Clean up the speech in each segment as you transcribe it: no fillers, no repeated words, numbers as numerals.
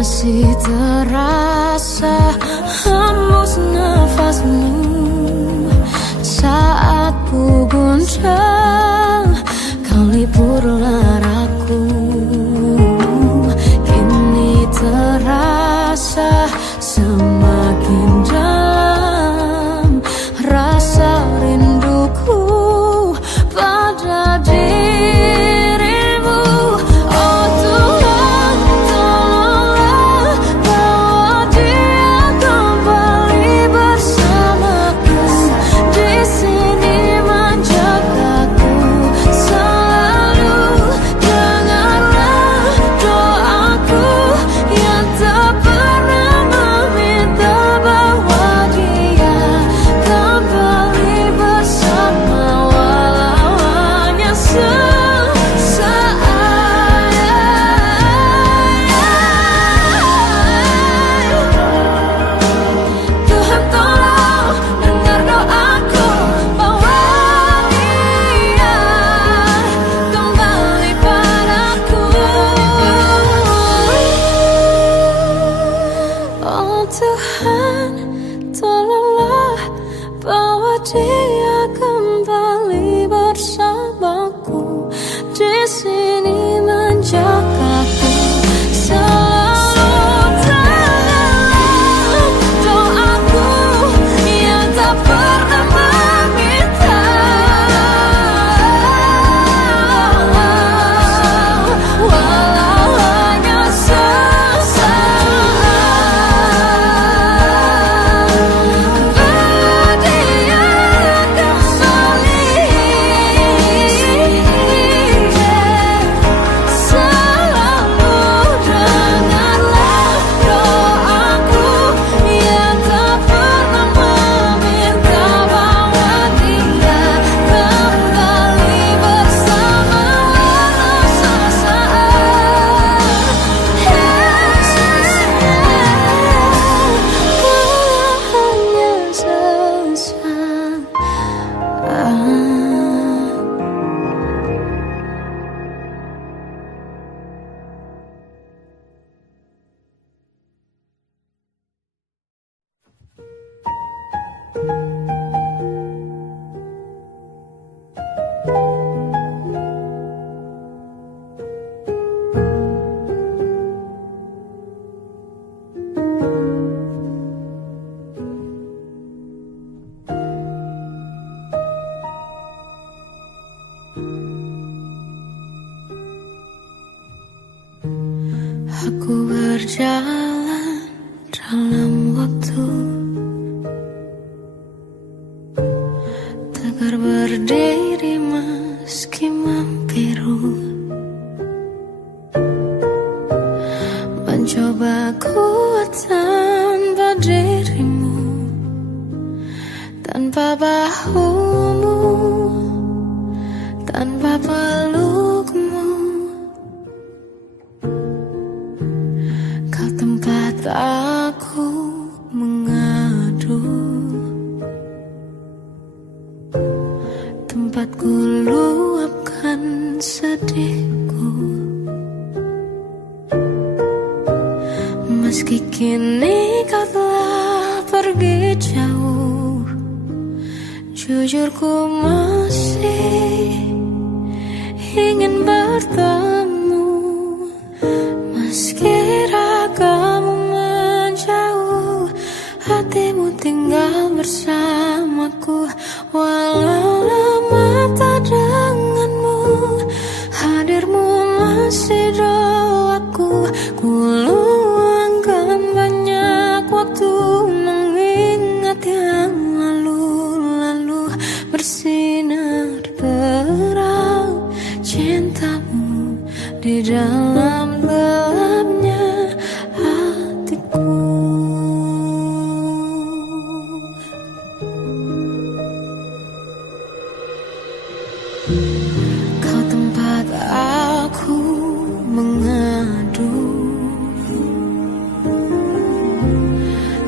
masih terasa hembus nafasmu saat ku goncang, kau liburlah raku. Kini terasa semakin dalam rasa rinduku pada dirimu. Oh Tuhan, tolonglah bawa dia kembali bersamaku. Di sini menjagaku selalu. Dengarlah doaku yang tak pernah meminta bawa dia kembali bersama, walau hanya sesaat. Tuhan tolong dengar doaku, bawa dia kembali padaku. Oh Tuhan, tolonglah bawa dia kembali bersamaku. Di sini menjagaku selalu. Dengarlah doaku yang tak pernah meminta, walau hanya sesaat. Bawa dia kembali selalu. Dengarlah doaku yang tak pernah meminta, bawa dia kembali bersama, walau sesaat. Walau hanya sesaat. Aku berjalan dalam waktu, tegar berdiri meski membiru, mencoba kuat tanpa dirimu, tanpa bahumu, tanpa pelukmu. Kau tempat aku mengadu, tempat ku luapkan sedihku. Meski kini kau telah pergi jauh, jujur ku masih ingin bertemu. Meski ragamu menjauh, hatimu tinggal bersamaku. Walau lama tak denganmu, hadirmu masih doaku. Ku luangkan banyak waktu mengingat yang lalu-lalu. Bersinar terang cintamu di dalam gelapnya hatiku. Kau tempat aku mengadu,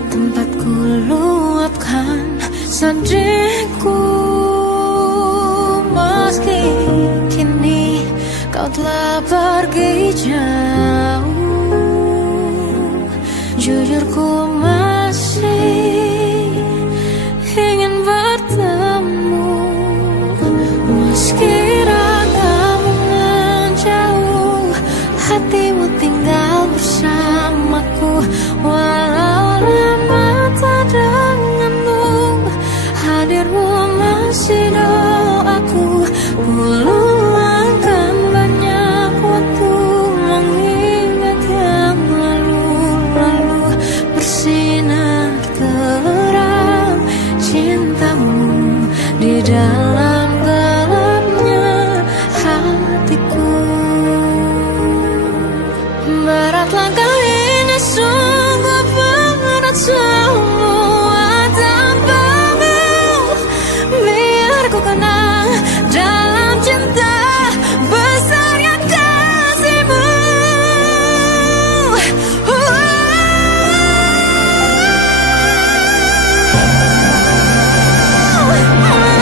tempat ku luapkan sedihku. Meski kini kau telah pergi jauh, Jujur ku masih ingin bertemu, meski ragamu menjauh, hatimu tinggal bersamaku. Walau lama tak denganmu, hadirmu masih doaku. Ku luangkan banyak waktu mengingat yang lalu-lalu. Bersinar terang cintamu di dalam gelapnya hatiku. Berat langkah ini, sungguh berat semua tanpamu. Biar ku kenang dalam cinta besarnya kasihmu.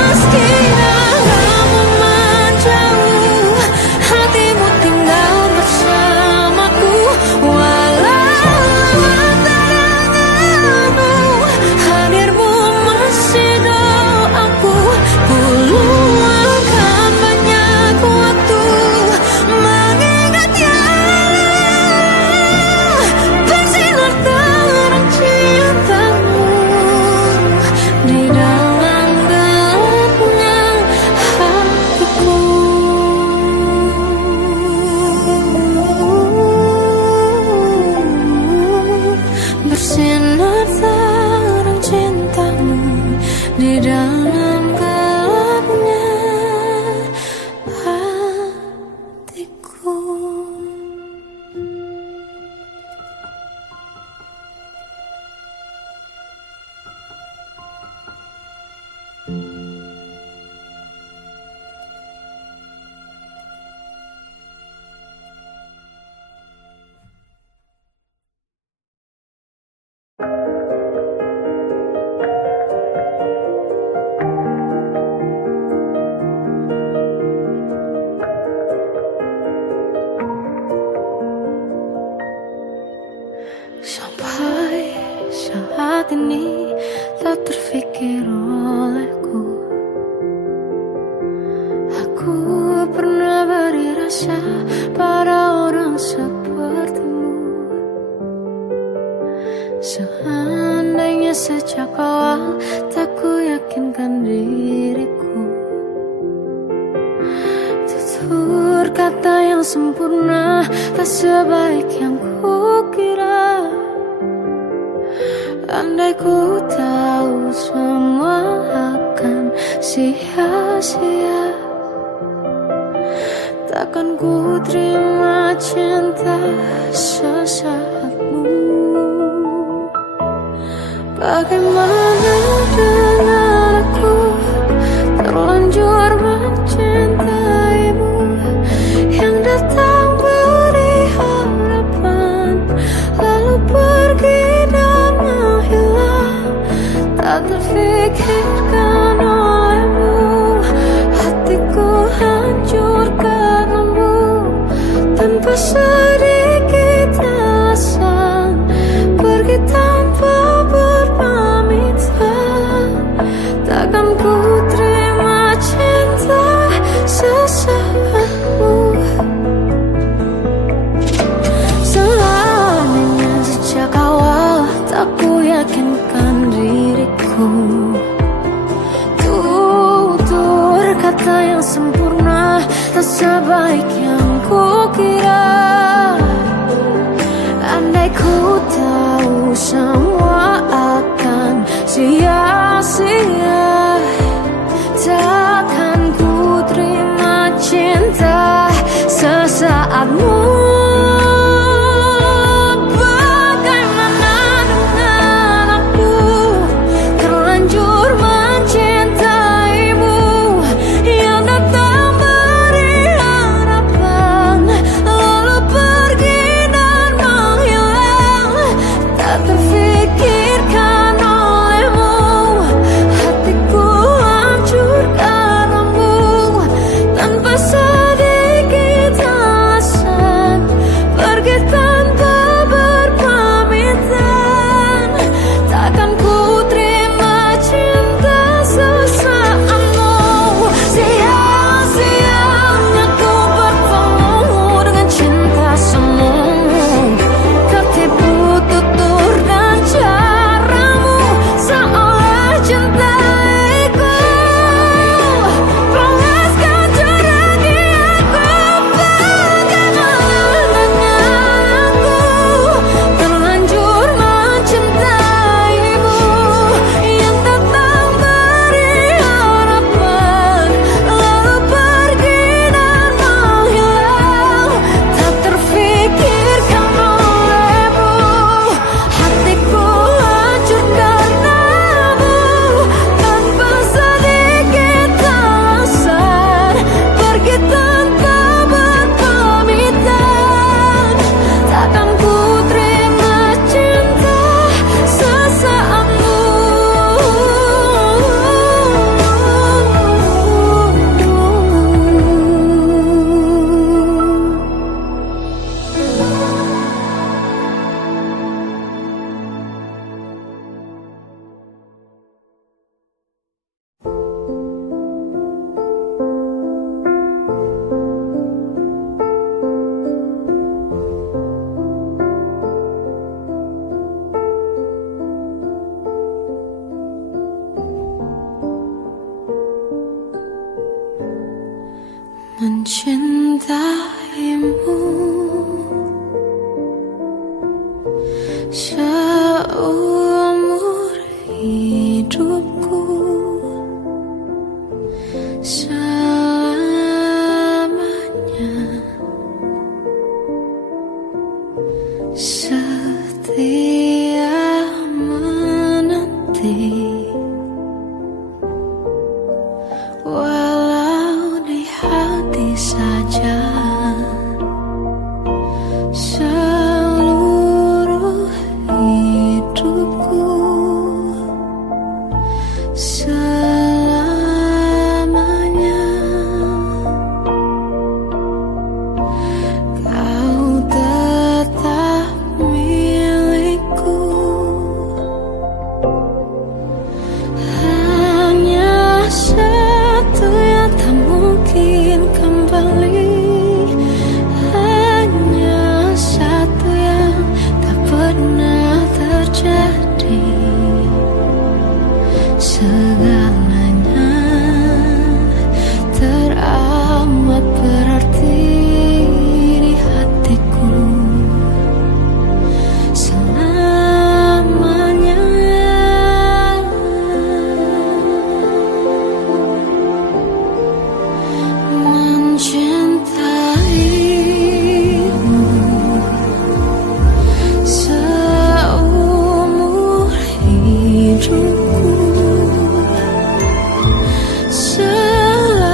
Meski ragamu menjauh, hatimu tinggal bersamaku. Walau lama tak denganmu, hadirmu masih doaku. Ku luangkan banyak waktu mengingatnya. Bersinar terang cintamu di dalam gelapnya hatiku. Bersinar terang cintamu di dalam gelapnya hatiku. Sampai saat ini tak terfikir olehku, aku pernah beri rasa pada orang sepertimu. Seandainya sejak awal tak ku yakinkan diriku, tutur kata yang sempurna tak sebaik yang kukira. Andai ku tahu semua akan sia-sia, takkan ku terima cinta sesaatmu. Bagaimana dengan aku, terlanjur mencintaimu, yang datang beri harapan lalu pergi dan menghilang. Tak terfikirkan olehmu, hatiku hancur karenamu. Tanpa sedikit alasan, pergi tanpa berpamitan. Takkan ku terima cinta sesaatmu. Seandainya sejak awal tak ku yakinkan diriku, tutur kata yang sempurna tak sebaik yang kukira. Andai ku tahu semua akan sia-sia, takkan ku terima cinta sesaatmu. Mencintaimu, yang datang beri harapan mencintaimu seumur hidupku, selamanya setia menanti, walau di hati saja. Seluruh hidupku selamanya kau tetap milikku. Hanya satu yang tak mungkin kembali, hanya satu yang tak pernah terjadi. Segalanya teramat berarti di hatiku selamanya. Mencintaimu seumur hidupku, selamanya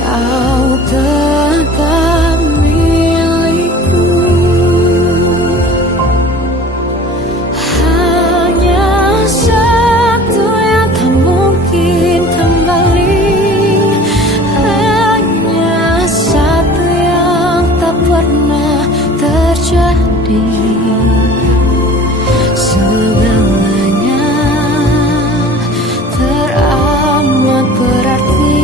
kau tetap milikku. Hanya satu yang tak mungkin kembali, hanya satu yang tak pernah terjadi. Segalanya teramat berarti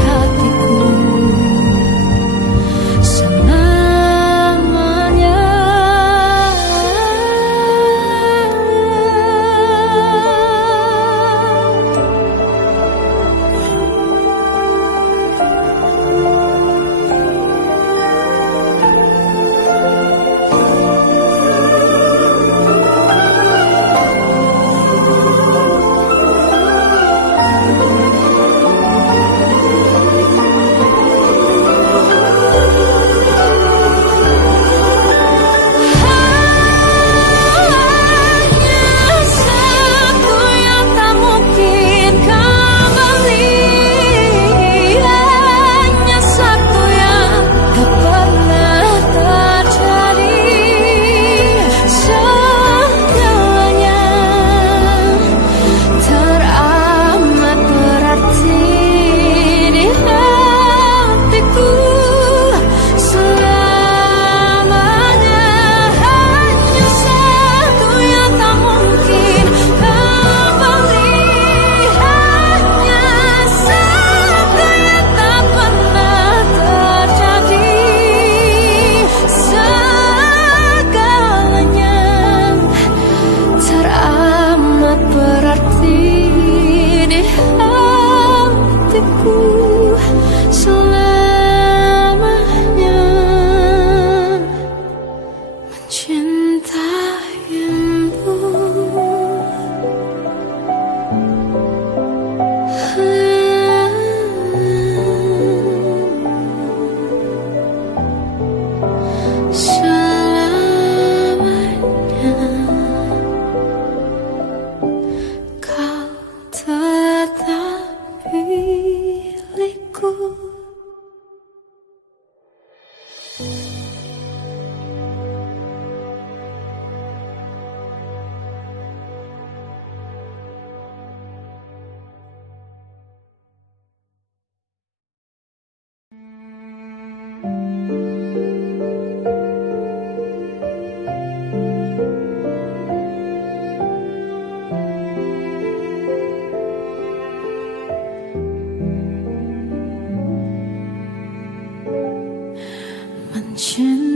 di hatiku selamanya.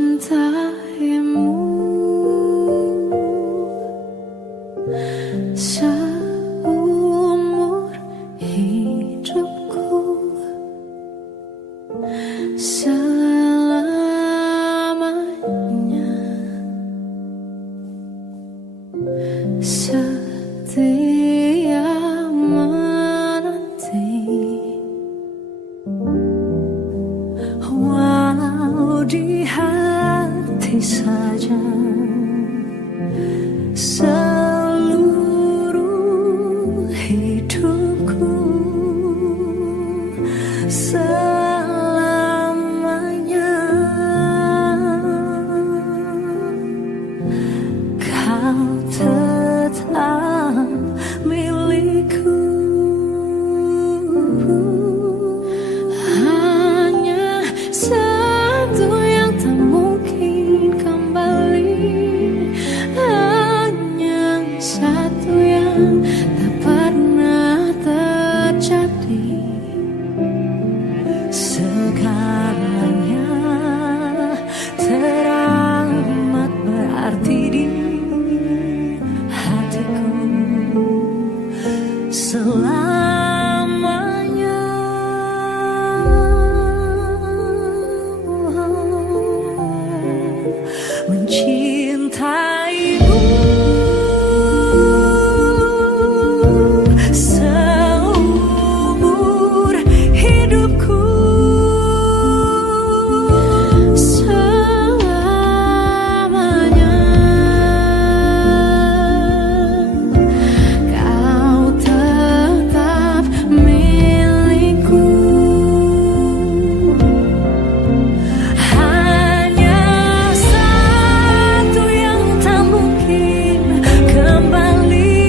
mencintaimu seumur Walau di hati saja seluruh hidupku selamanya kau tetap milikku. Hanya satu yang tak mungkin kembali, hanya satu yang tak pernah terjadi. Segalanya teramat berarti di hatiku selamanya. Mencintaimu seumur hidupku, selamanya kau tetap milikku. Hanya satu yang tak mungkin kembali,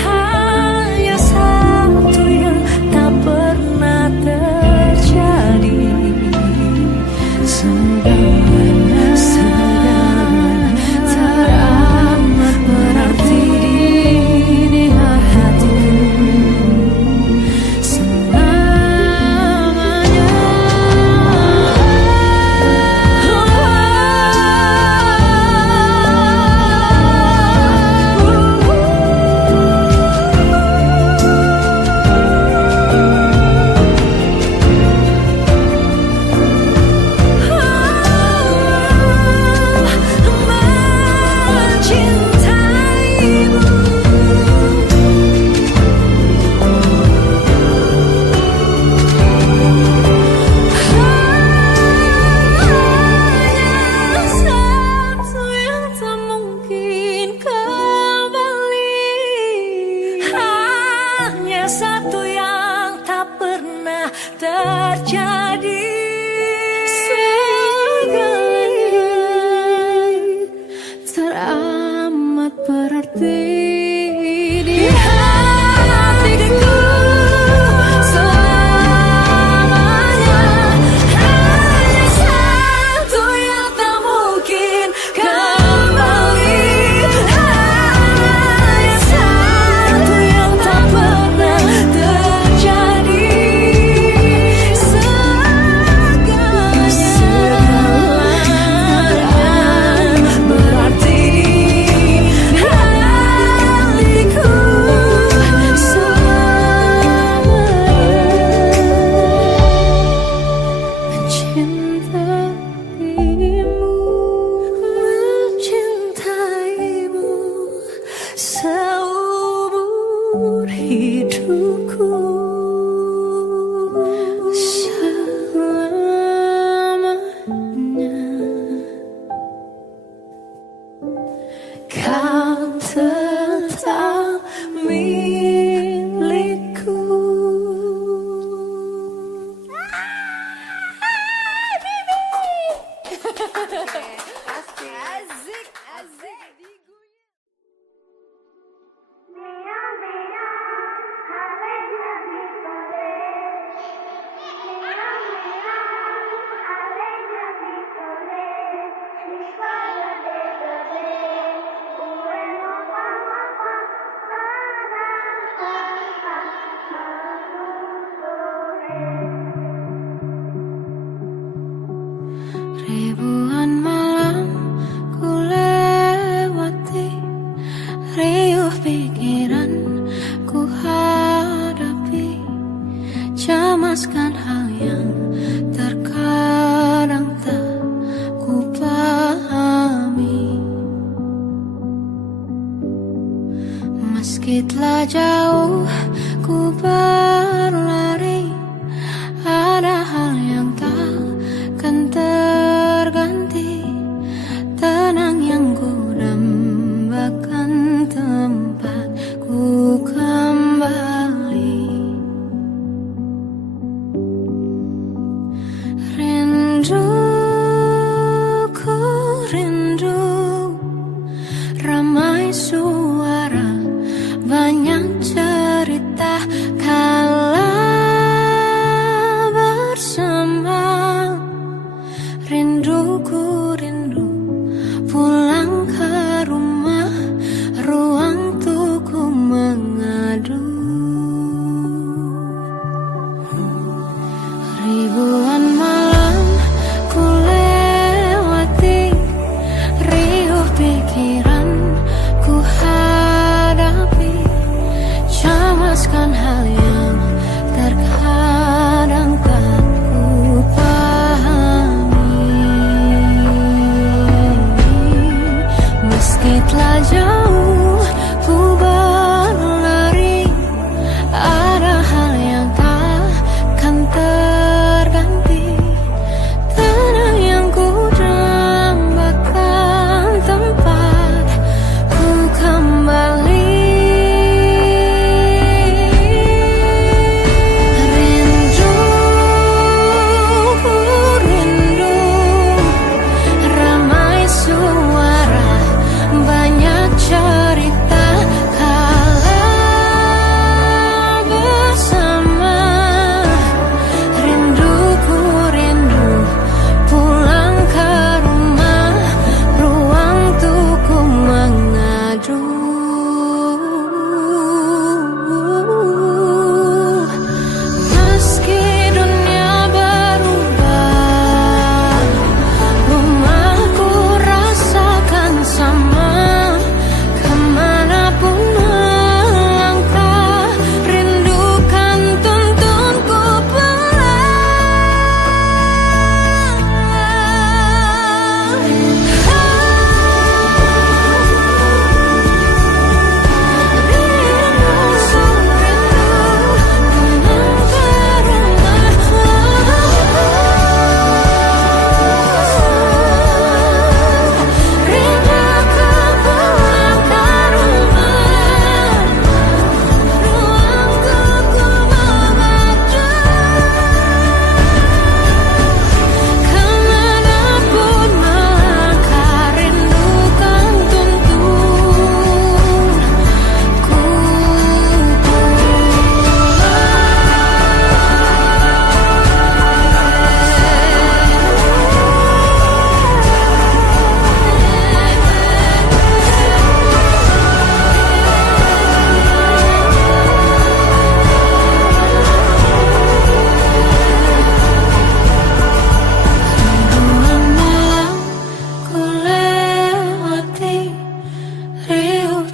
hanya satu yang tak pernah terjadi. Segalanya teramat berarti di hatiku selamanya. Hanya satu yang tak pernah terjadi. Segalanya teramat berarti di hatiku selamanya. Hanya satu yang tak mungkin kembali, hanya satu yang tak pernah terjadi. Segalanya berarti di hatiku mencintaimu seumur hidupku selamanya. Kau tetap milikku. Asik, asik. Ribuan malam ku lewati, riuh pikiran ku hadapi, cemaskan hal yang terkadang tak ku pahami. Meski telah jauh ku berlari, ada hal yang tak Rinduku rindu, ramai suara, banyak cerita kala bersama. Rinduku rindu, pulang ke rumah, ruang tuku mengadu. Ribuan malam ku lewati, riuh pikiran ku hadapi, cemaskan hal yang terkadang tak ku pahami. Meski telah jauh ku berlari, ada hal yang takkan terganti. Tanah yang ku dambakan, tempat ku kembali. Rinduku rindu, ramai suara, banyak cerita kala bersama. Rinduku rindu, pulang ke rumah, ruang tuku mengadu. Meski dunia berubah, rumahku rasakan sama. Kemanapun melangkah, rindukan tuntunku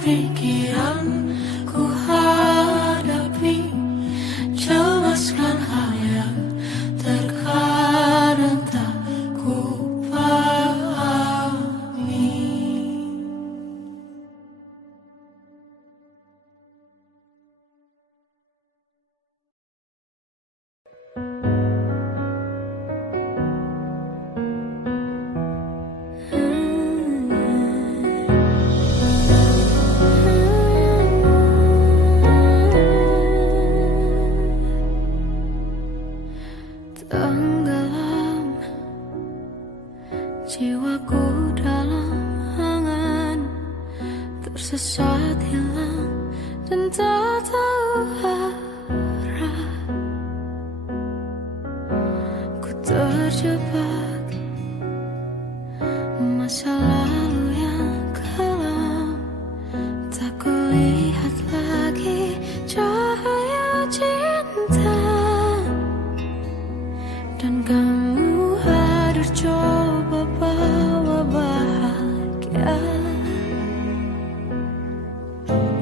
pikiran ku hadapi, cemaskan hal yang terkadang tak ku pahami. Tenggelam jiwaku dalam angan, tersesat hilang dan tak tahu arah. Ku terjebak masa lalu yang kelam, tak kulihat lagi cahaya cinta. Dan kamu hadir coba bawa bahagia,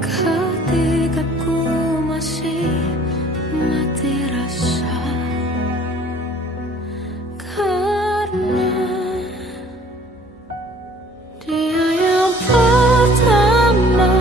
ketika ku masih mati rasa. Karena dia yang pertama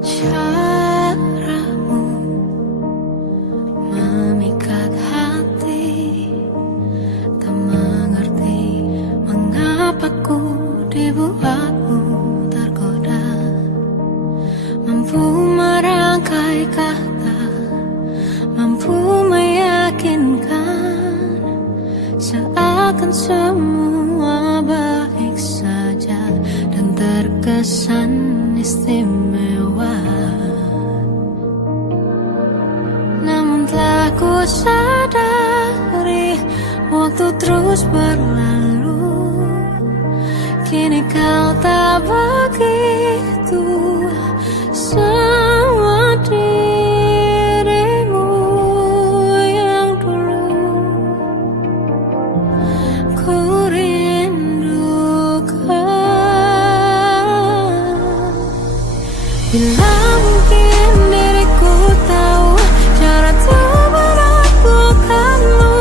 Caramu memikat hati, tak mengerti mengapa ku dibuatmu tergoda. Mampu merangkai kata, mampu meyakinkan, seakan semua baik saja dan terkesan istimewa. Namun telah ku sadari, waktu terus berlalu, kini kau tak begitu sama dirimu yang dulu ku rindukan. Bila mungkin diriku tahu cara untuk menaklukkanmu,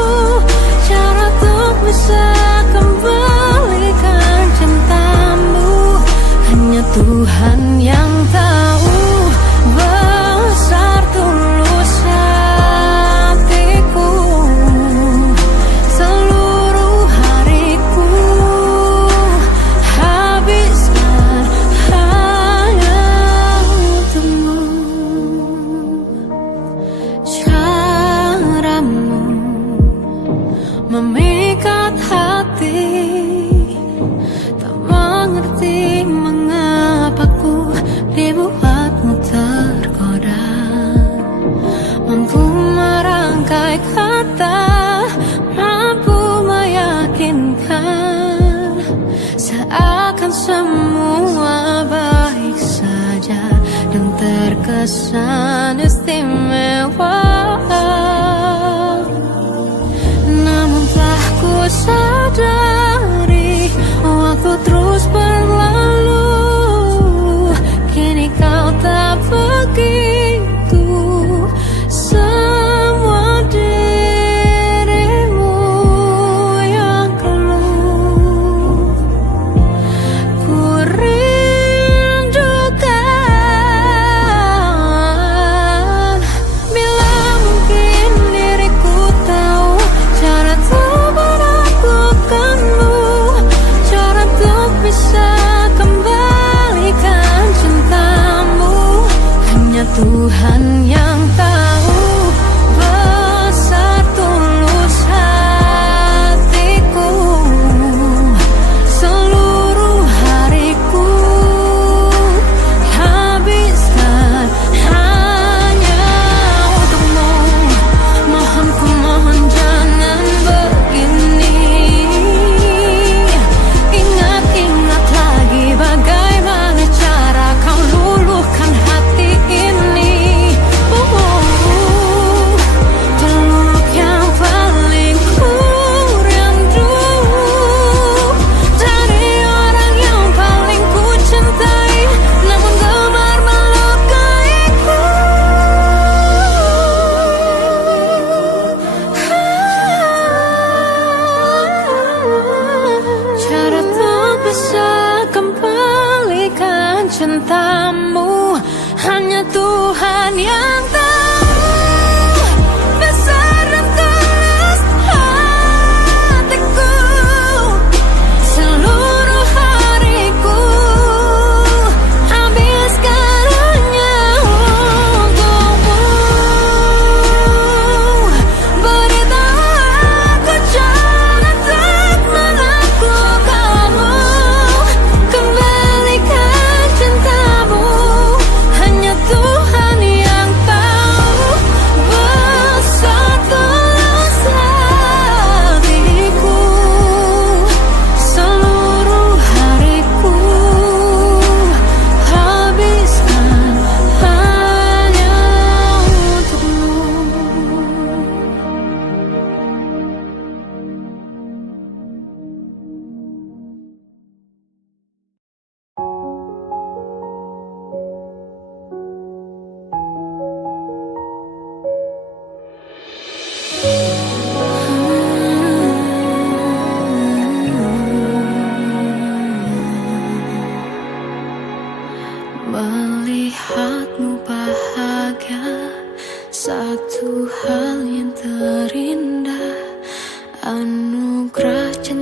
cara untuk bisa kembalikan cintamu, hanya Tuhan yang tahu besar tulus hatiku. Seluruh hariku habiskan hanya untukmu. Caramu memikat hati, tak mengerti mengapa ku dibuatmu tergoda. Mampu merangkai kata, mampu meyakinkan, seakan semua baik saja dan terkesan istimewa. Namun telah ku sadari, waktu terus berlalu, kini kau tak begitu semua dirimu yang keluh ku rindukan. Bila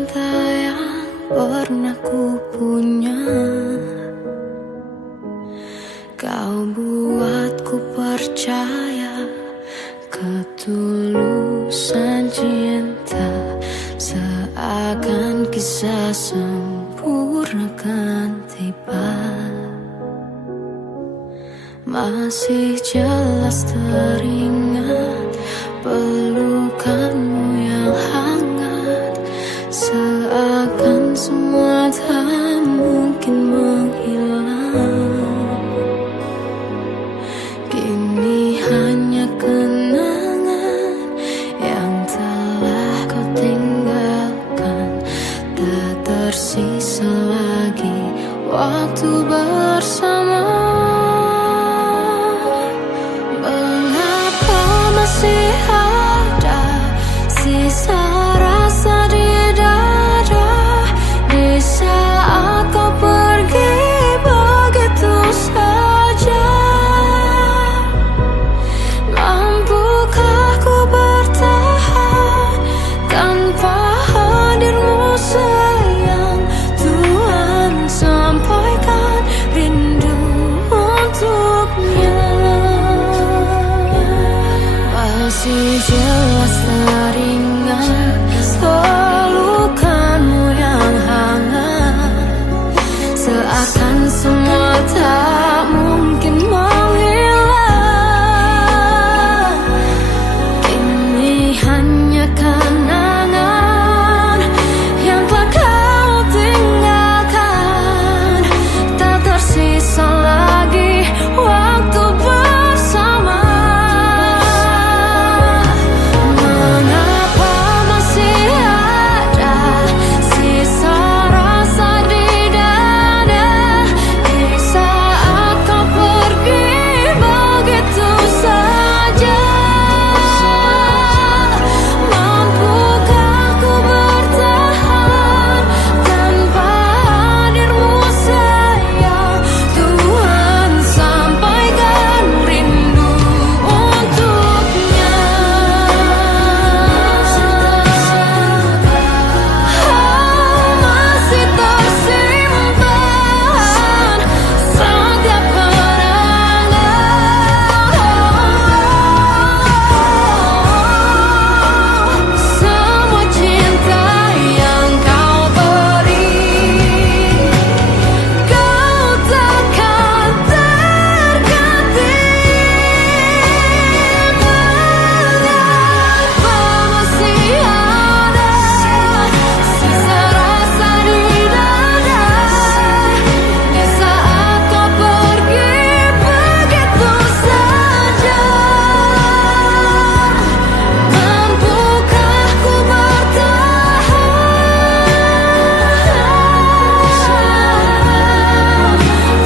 cinta yang pernah ku punya. Kau buatku percaya ketulusan cinta, seakan kisah sempurna kan tiba. Masih jelas teringat pelukanmu yang hangat, seakan semua tak mungkin menghilang. Kini hanya kenangan yang telah kau tinggalkan, tak tersisa lagi waktu bersama. Mengapa masih ada sisa rasa di dada, di saat kau pergi begitu saja? Mampukah ku bertahan tanpa hadirmu sayang? Tuhan, sampaikan rindu untuknya. Masih jelas teringat pelukanmu yang hangat, seakan semua tak mungkin menghilang. Kini hanya kenangan yang telah kau tinggalkan, tak tersisa lagi waktu bersama. Mengapa masih ada sisa rasa di dada, di saat kau pergi begitu saja? Mampukah ku bertahan tanpa hadirmu sayang? Tuhan, sampaikan rindu untuknya. Masih tersimpan setiap kenangan, semua cinta yang kau beri, kau takkan terganti. Mengapa masih ada sisa rasa di dada, di saat kau pergi begitu saja? Mampukah ku bertahan?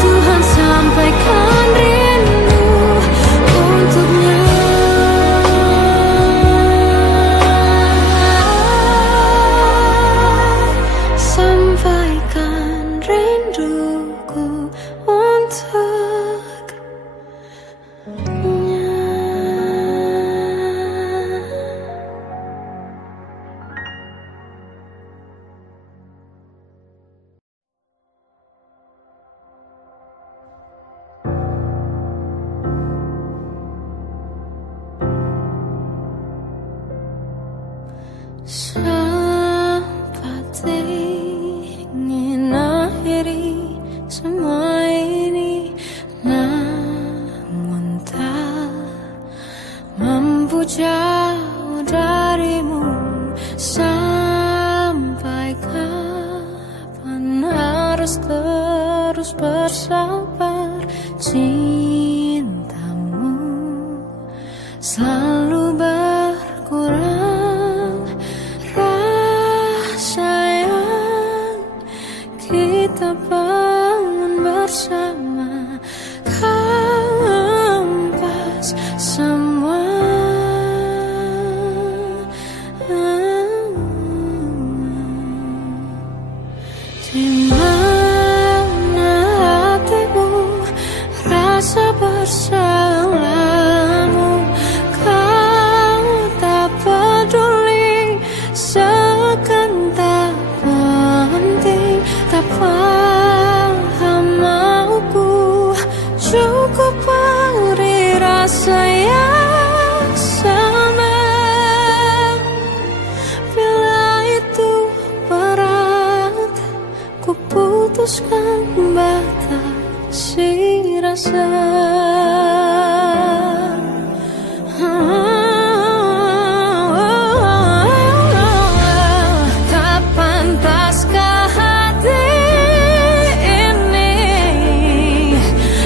Tuhan, sampaikan rindu untuknya. Sampaikan rinduku untuknya. Sempat ingin akhiri semua ini, namun tak mampu jauh darimu. Sampai kapan harus terus bersabar? Cintamu selalu berkurang, rasa yang kita bangun bersama kampas semua. Di mana hatimu, rasa bersalahmu? Kau tak peduli, seakan tak putuskan batasi rasa. Tak pantaskah hati ini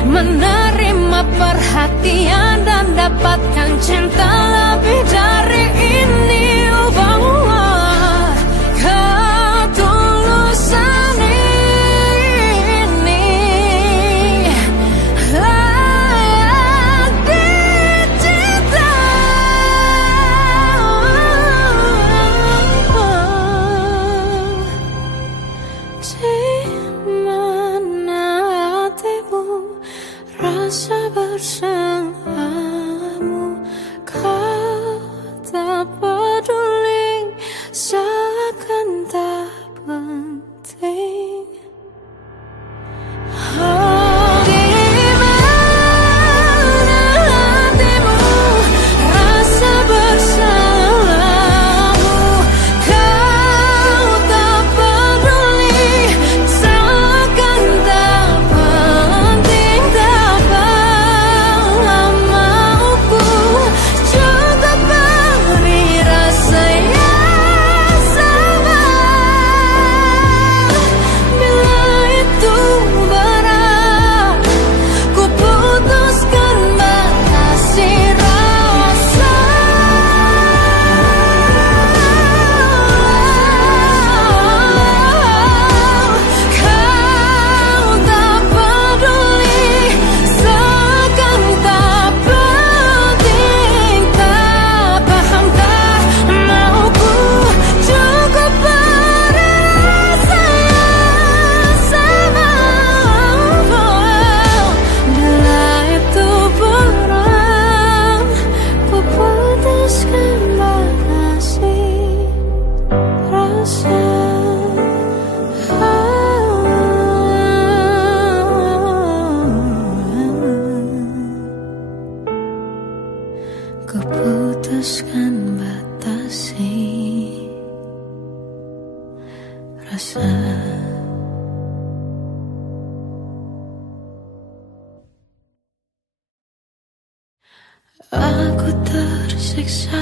menerima perhatian dan dapatkan cinta lebih dari ini. Oh bahwa ketulusan ini dicinta. Di mana hatimu, rasa bersamamu, kau tak peduli, seakan tak penting. Oh, di mana hatimu, rasa bersamamu, kau tak peduli, seakan tak penting. Tak mauku juga beri rasa yang sama. Bila itu berat, ku putuskan batasi rasa. Kau tak peduli, seakan tak penting. Tak paham, tak mauku juga berasa yang sama. Bila itu berat, ku putuskan batasi rasa. Ku putuskan batasi rasa. Aku tersiksa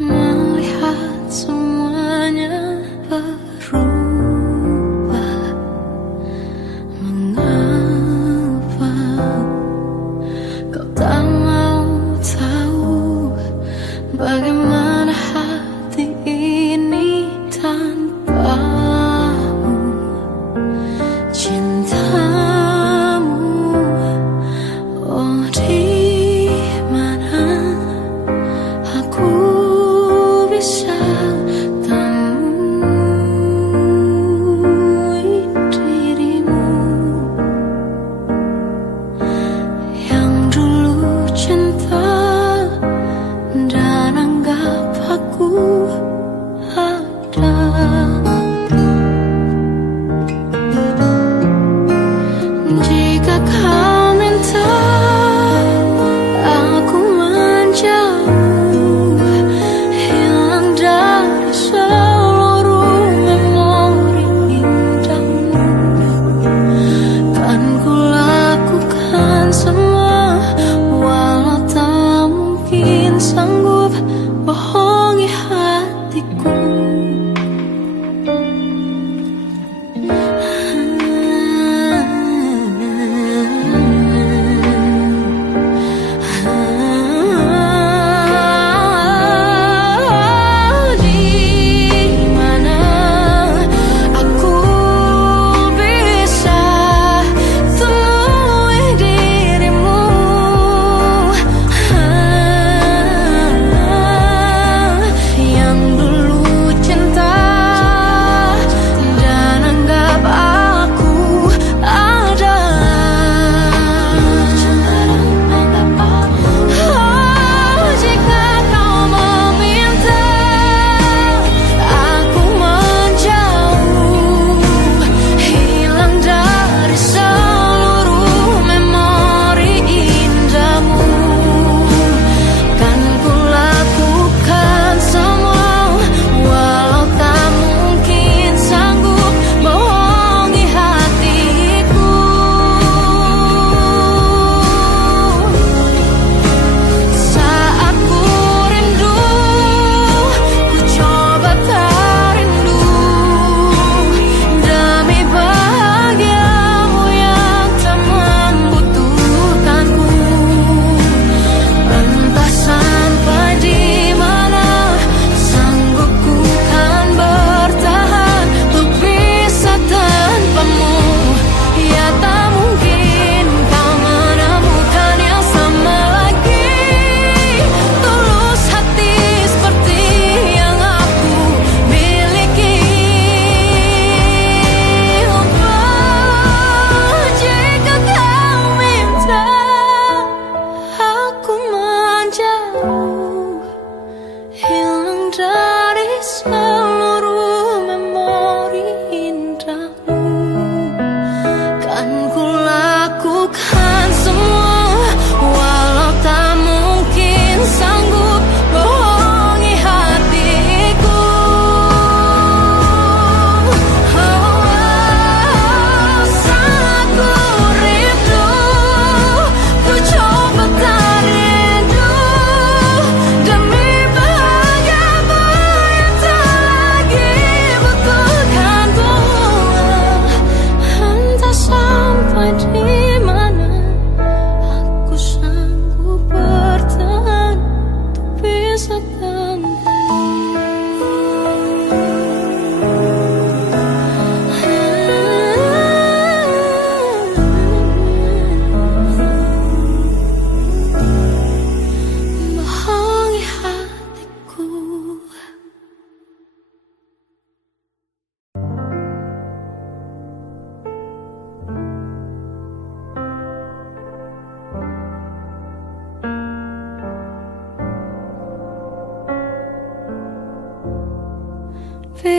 melihat semuanya berubah. Mengapa kau tak mau tahu bagaimana hati ini tanpa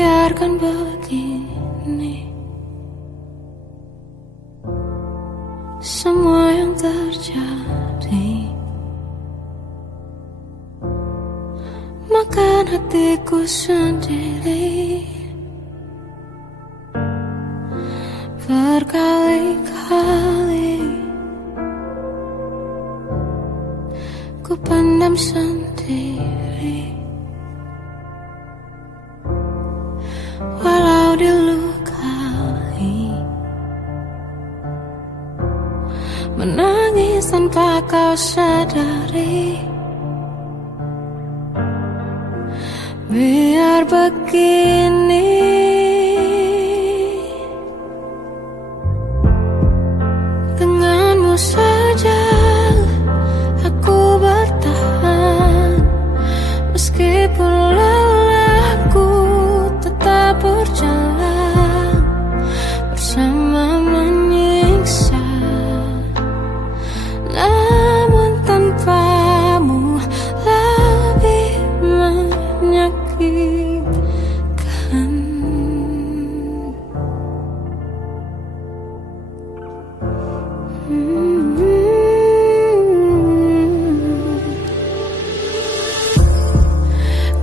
biarkan begini semua yang terjadi. Makan hatiku sendiri berkali-kali, ku pendam sendiri. Walau dilukai, menangis tanpa kau sadari. Biar begini, denganmu saja aku bertahan. Meskipun lelahku tetap berjalan bersama menyiksa. Namun tanpamu lebih menyakitkan.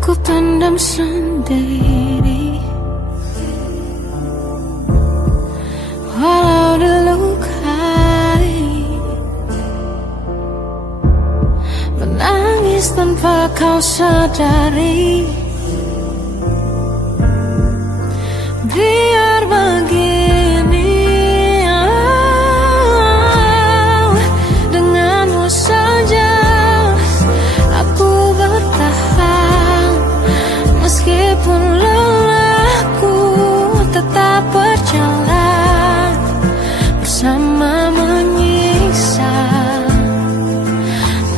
Ku pendam sendiri walau dilukai, menangis tanpa kau sadari. Biar begini, denganmu saja aku bertahan. Meskipun lelahku tetap berjalan bersama menyiksa.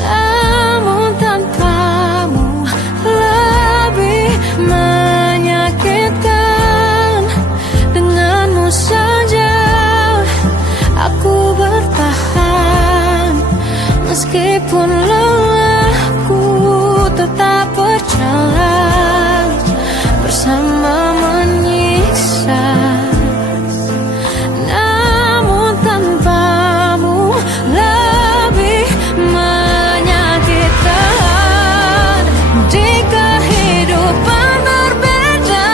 Namun tanpamu lebih menyakitkan. Denganmu saja aku bertahan. Meskipun lelahku tetap berjalan bersama menyiksa. Namun tanpamu lebih menyakitkan. Di kehidupan berbeda,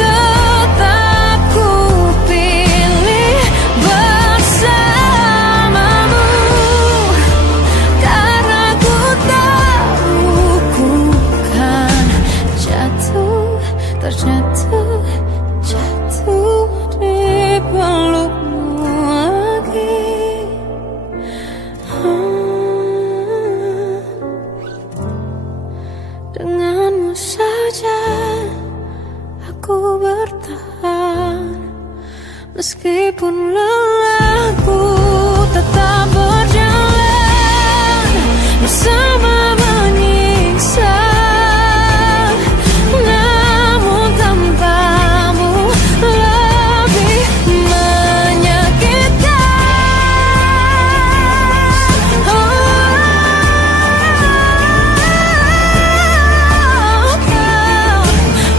tetap ku pilih bersamamu. Karena ku tahu ku kan jatuh, terjatuh, jatuh di pelukmu lagi. Denganmu saja aku bertahan. Meskipun lelahku tetap berjalan bersama menyiksa. Namun tanpamu lebih menyakitkan.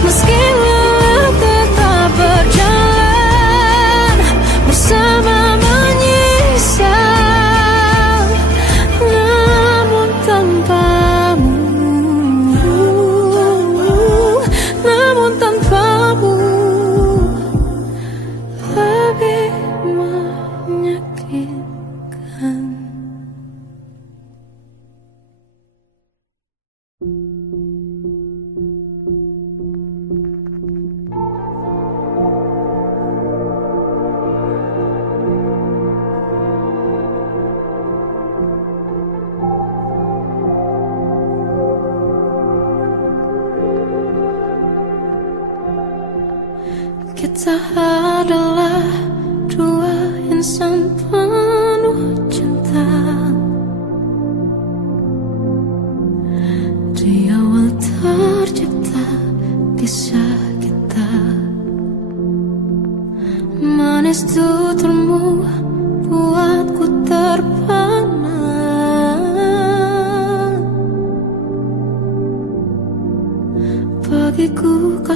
Meski lelah tetap berjalan bersama menyiksa. Namun tanpamu, namun tanpamu lebih menyakitkan. Kita adalah dua insan penuh cinta. Di awal tercipta kisah kita. Manis tuturmu buatku terpana. Bagiku kau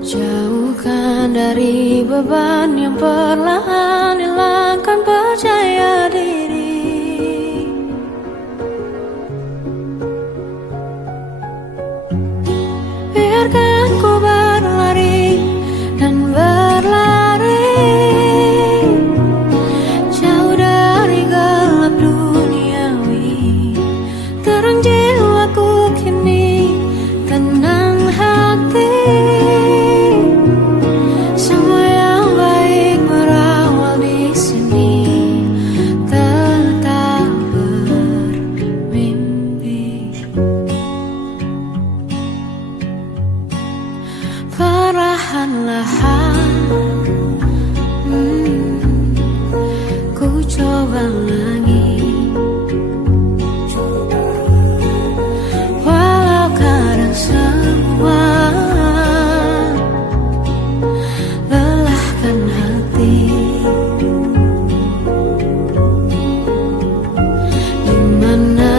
Jauhkan dari beban yang perlahan hilangkan percaya diri. Biarkan ku berlari dan berlari jauh dari gelap duniawi. Terang jiwaku kini, tenang hati. Semua yang baik berawal di sini. Tetap bermimpi. Perlahan-lahan ku coba lagi. Walau kadang semua lelahkan hati. Dimana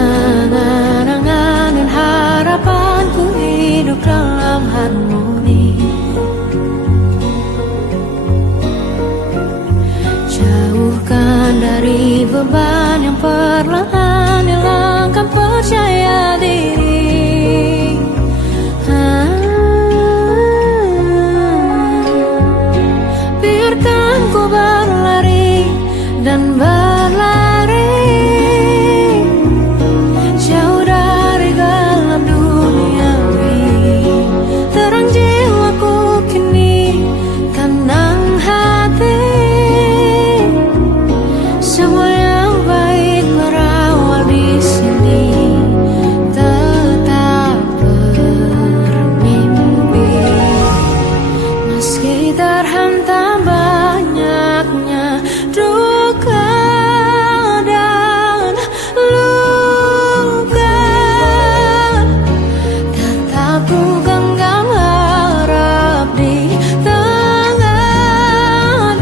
angan-angan dan harapanku hidup dalam harmoni. Jauhkan dari beban yang perlahan hilangkan percaya diri. Biarkan ku berlari dan berlari jauh dari gelap duniawi. Terang jiwaku kini, tenang hati. Semua yang baik berawal di sini. Tetap bermimpi. Meski terhantam banyaknya duka dan luka, tetap ku genggam harap di tengah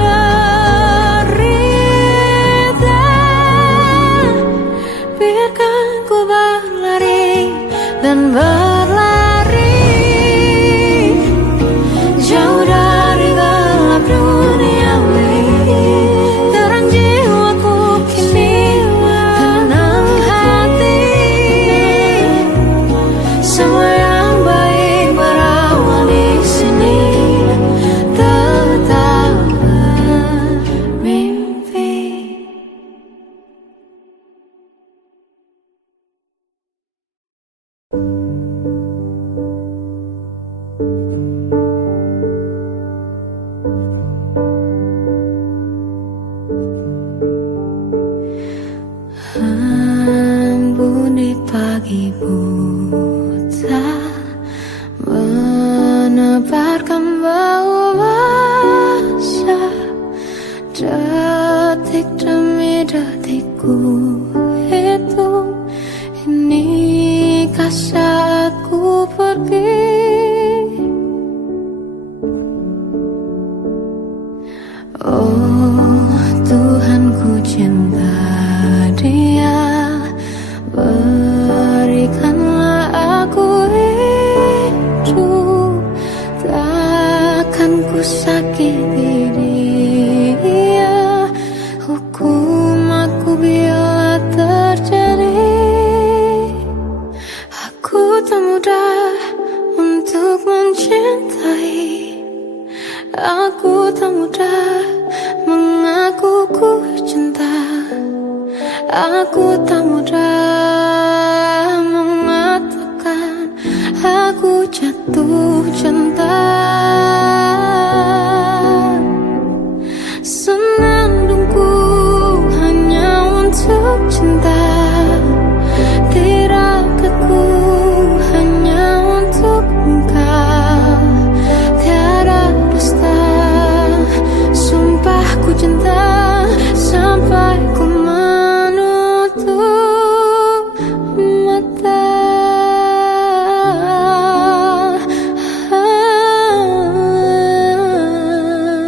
derita. Biarkan ku berlari dan berlari jauh dari gelap duniawi. Terang jiwaku kini, tenang hati. Semua yang baik berawal di sini. Tetap bermimpi. Embun di pagi buta menebarkan bau basah. Detik demi detik ku hitung. Inikah saat ku pergi? Oh Tuhan, ku cinta Dia. Berikanlah aku hidup. Takkan ku sakiti Dia. Hukum aku bila terjadi. Aku tak mudah untuk mencintai. Aku tak mudah mengaku ku cinta. Aku tak mudah mengatakan aku jatuh